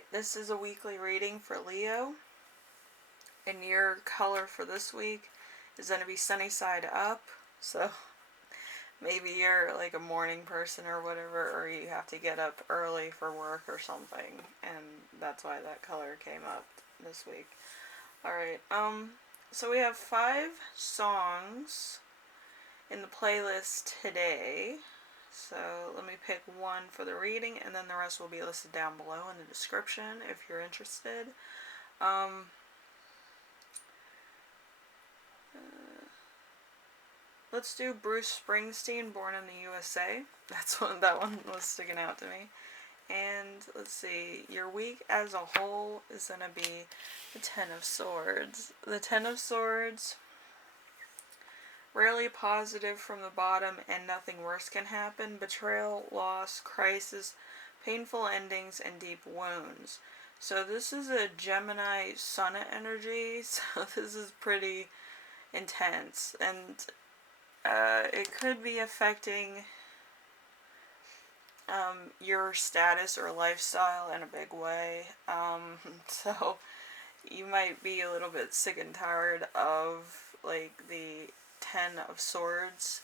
Alright, this is a weekly reading for Leo, and your color for this week is going to be sunny side up. So maybe you're like a morning person or whatever, or you have to get up early for work or something, and that's why that color came up this week. Alright, so we have 5 songs in the playlist today. So let me pick one for the reading, and then the rest will be listed down below in the description if you're interested. Let's do Bruce Springsteen, Born in the U.S.A. That one was sticking out to me. And let's see, your week as a whole is going to be the Ten of Swords. The Ten of Swords, rarely positive from the bottom, and nothing worse can happen. Betrayal, loss, crisis, painful endings, and deep wounds. So this is a Gemini Sun energy, so this is pretty intense, and it could be affecting your status or lifestyle in a big way. So you might be a little bit sick and tired of like the Ten of Swords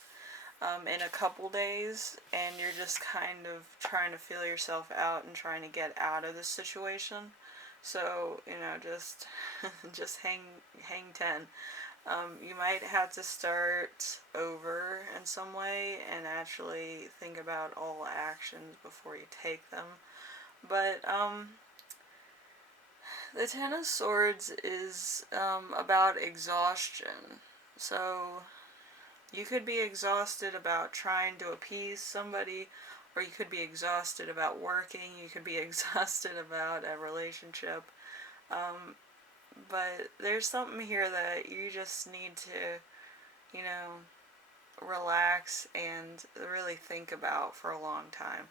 in a couple days, and you're just kind of trying to feel yourself out and trying to get out of this situation. So, just hang 10. You might have to start over in some way and actually think about all actions before you take them. But the Ten of Swords is about exhaustion. So you could be exhausted about trying to appease somebody, or you could be exhausted about working, you could be exhausted about a relationship. But there's something here that you just need to, relax and really think about for a long time.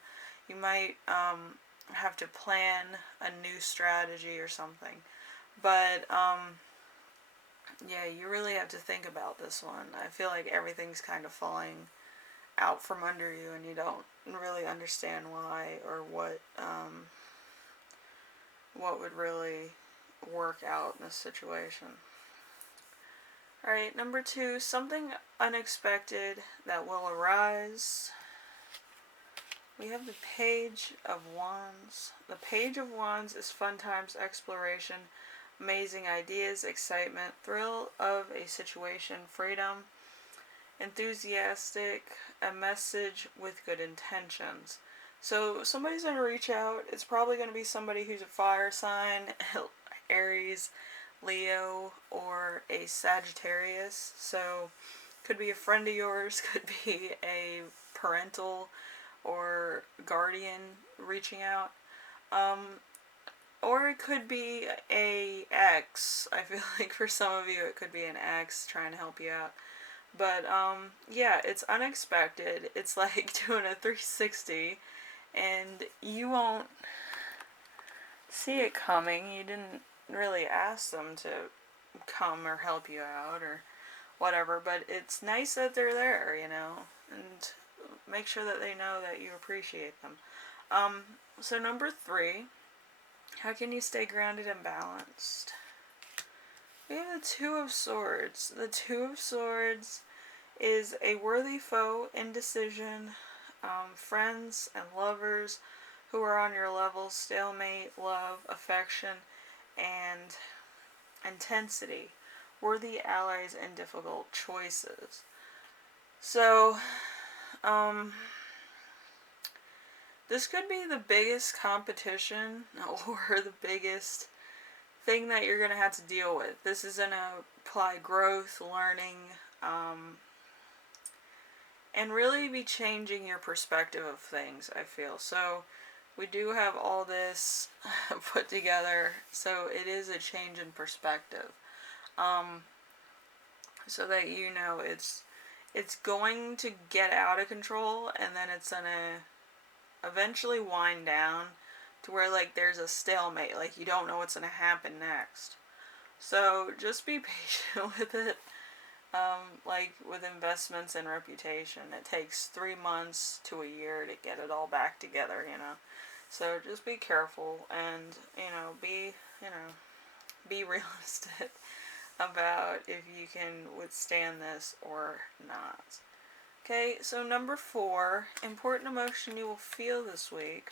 You might have to plan a new strategy or something. But, yeah, you really have to think about this one. I feel like everything's kind of falling out from under you, and you don't really understand why or what would really work out in this situation. Alright, number 2, something unexpected that will arise. We have the Page of Wands. The Page of Wands is fun times, exploration, amazing ideas, excitement, thrill of a situation, freedom, enthusiastic, a message with good intentions. So somebody's going to reach out. It's probably going to be somebody who's a fire sign, Aries, Leo, or a Sagittarius. So could be a friend of yours, could be a parental or guardian reaching out. Or it could be a ex. I feel like for some of you it could be an ex trying to help you out. But yeah, it's unexpected. It's like doing a 360, and you won't see it coming. You didn't really ask them to come or help you out or whatever, but it's nice that they're there, and make sure that they know that you appreciate them. So number 3, how can you stay grounded and balanced? We have the Two of Swords. The Two of Swords is a worthy foe, indecision, friends and lovers who are on your level, stalemate, love, affection, and intensity, worthy allies in difficult choices. So, this could be the biggest competition or the biggest thing that you're going to have to deal with. This is going to apply growth, learning, and really be changing your perspective of things, I feel. So we do have all this put together, so it is a change in perspective. So that it's going to get out of control, and then it's going to eventually wind down to where like there's a stalemate, like you don't know what's going to happen next. So just be patient with it. Like with investments and reputation, it takes 3 months to a year to get it all back together, So just be careful and, be realistic about if you can withstand this or not. Okay, so number 4, important emotion you will feel this week.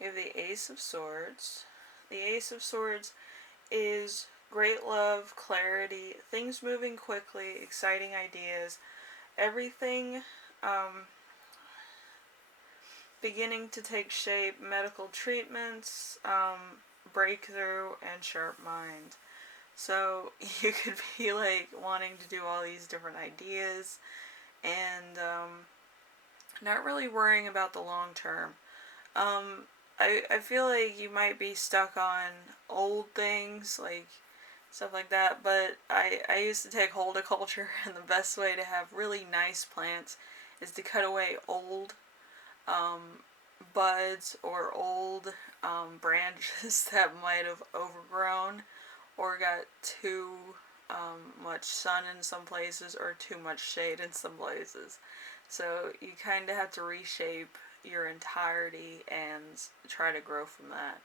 We have the Ace of Swords. The Ace of Swords is great love, clarity, things moving quickly, exciting ideas, everything beginning to take shape, medical treatments, breakthrough, and sharp mind. So you could be like wanting to do all these different ideas and not really worrying about the long term. I feel like you might be stuck on old things, like stuff like that, but I used to take horticulture, and the best way to have really nice plants is to cut away old buds or old branches that might have overgrown or got too much sun in some places or too much shade in some places. So you kind of have to reshape your entirety and try to grow from that.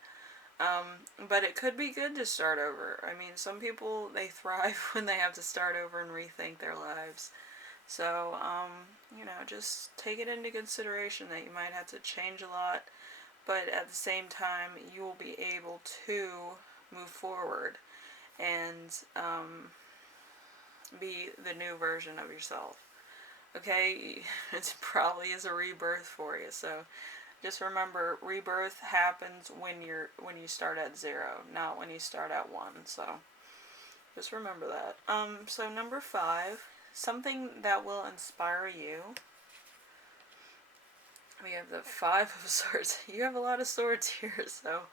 But it could be good to start over. I mean, some people, they thrive when they have to start over and rethink their lives. So, just take it into consideration that you might have to change a lot, but at the same time, you will be able to move forward and be the new version of yourself. Okay, it probably is a rebirth for you. So just remember, rebirth happens when you start at 0, not when you start at 1. So just remember that. So number 5, something that will inspire you. We have the 5 of Swords. You have a lot of swords here, so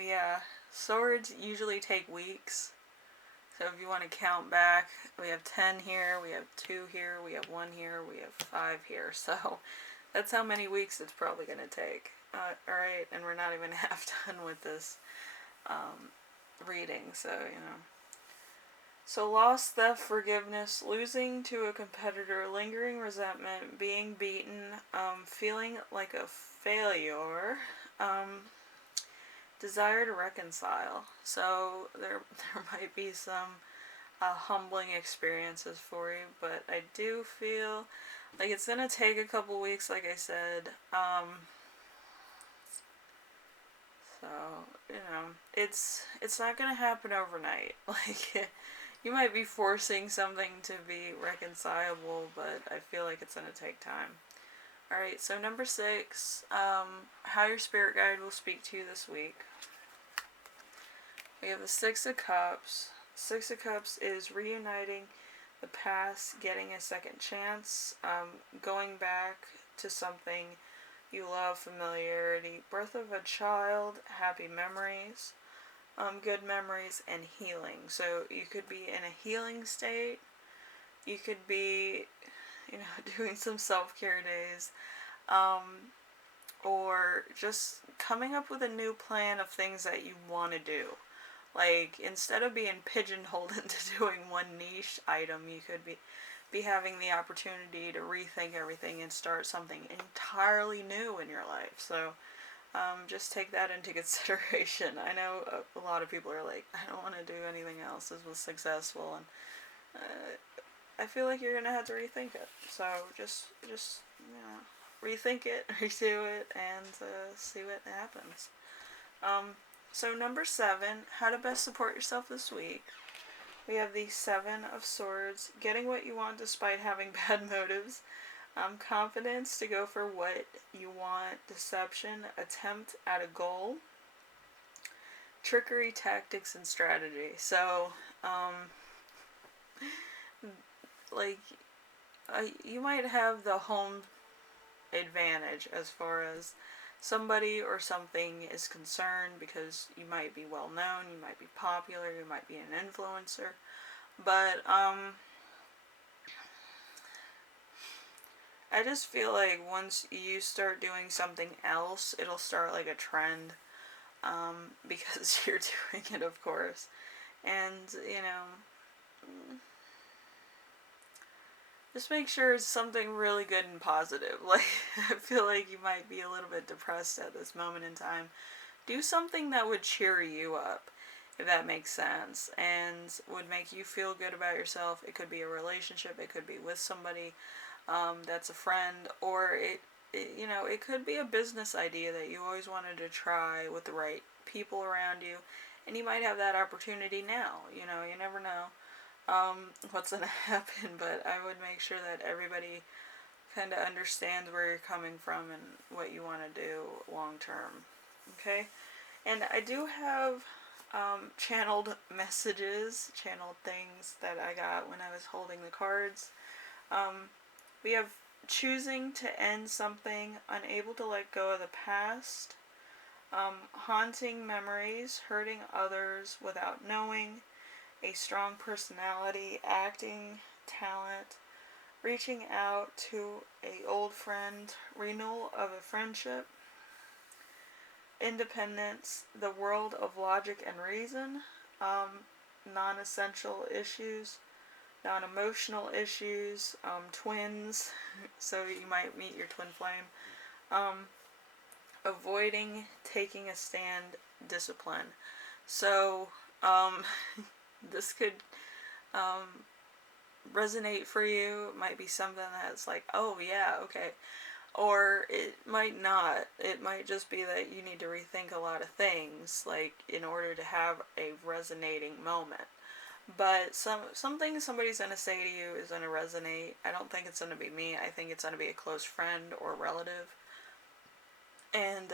yeah, swords usually take weeks. So if you want to count back, we have 10 here, we have 2 here, we have 1 here, we have 5 here. So that's how many weeks it's probably going to take. Alright, and we're not even half done with this reading, so, So loss, theft, forgiveness, losing to a competitor, lingering resentment, being beaten, feeling like a failure, desire to reconcile. So there might be some humbling experiences for you, but I do feel like it's gonna take a couple weeks, like I said. So it's not gonna happen overnight. Like you might be forcing something to be reconcilable, but I feel like it's gonna take time. Alright, so number 6, how your spirit guide will speak to you this week. We have the 6 of Cups. 6 of Cups is reuniting the past, getting a second chance, going back to something you love, familiarity, birth of a child, happy memories, good memories, and healing. So you could be in a healing state. You could be, doing some self-care days, or just coming up with a new plan of things that you want to do. Like, instead of being pigeonholed into doing one niche item, you could be having the opportunity to rethink everything and start something entirely new in your life. So, just take that into consideration. I know a lot of people are like, I don't want to do anything else. This was successful, and I feel like you're gonna have to rethink it. So just rethink it, redo it, and see what happens. So number 7, how to best support yourself this week. We have the 7 of Swords, getting what you want despite having bad motives. Confidence to go for what you want. Deception, attempt at a goal. Trickery, tactics, and strategy. So, you might have the home advantage as far as somebody or something is concerned, because you might be well known, you might be popular, you might be an influencer, but I just feel like once you start doing something else, it'll start like a trend, because you're doing it, of course, and just make sure it's something really good and positive. Like, I feel like you might be a little bit depressed at this moment in time. Do something that would cheer you up, if that makes sense, and would make you feel good about yourself. It could be a relationship, it could be with somebody that's a friend, or it could be a business idea that you always wanted to try with the right people around you, and you might have that opportunity now. You never know what's going to happen, but I would make sure that everybody kind of understands where you're coming from and what you want to do long term. Okay? And I do have channeled messages, channeled things that I got when I was holding the cards. We have choosing to end something, unable to let go of the past, haunting memories, hurting others without knowing, a strong personality, acting talent, reaching out to a old friend, renewal of a friendship, independence, the world of logic and reason, non-essential issues, non-emotional issues, twins, so you might meet your twin flame, avoiding taking a stand, discipline. So, this could resonate for you. It might be something that's like, oh yeah, okay. Or it might not. It might just be that you need to rethink a lot of things, like, in order to have a resonating moment. But something somebody's going to say to you is going to resonate. I don't think it's going to be me. I think it's going to be a close friend or relative. And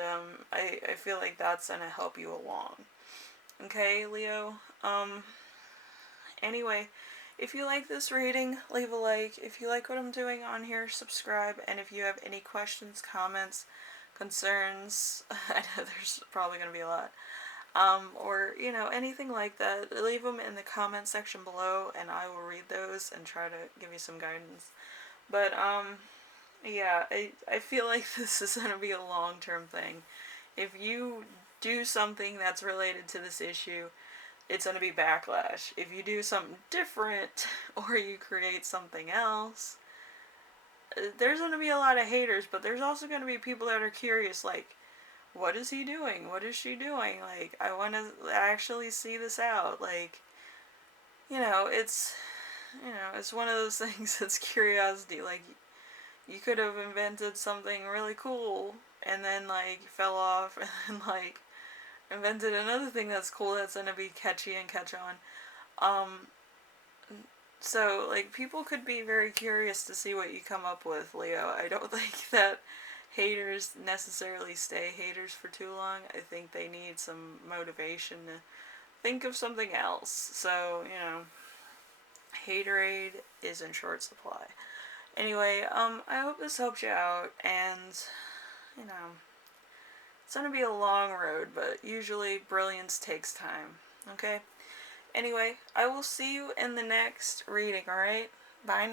I feel like that's going to help you along. Okay, Leo? Anyway, if you like this reading, leave a like. If you like what I'm doing on here, subscribe. And if you have any questions, comments, concerns, I know there's probably going to be a lot, or, anything like that, leave them in the comment section below, and I will read those and try to give you some guidance. But, yeah, I feel like this is going to be a long-term thing. If you do something that's related to this issue, it's going to be backlash. If you do something different, or you create something else, there's going to be a lot of haters, but there's also going to be people that are curious, like, what is he doing? What is she doing? Like, I want to actually see this out. Like, it's, it's one of those things that's curiosity. Like, you could have invented something really cool, and then, like, fell off, and then, like, invented another thing that's cool that's gonna be catchy and catch on. So, like, people could be very curious to see what you come up with, Leo. I don't think that haters necessarily stay haters for too long. I think they need some motivation to think of something else. So, haterade is in short supply. Anyway, I hope this helped you out, and, it's gonna be a long road, but usually brilliance takes time, okay? Anyway, I will see you in the next reading, alright? Bye now.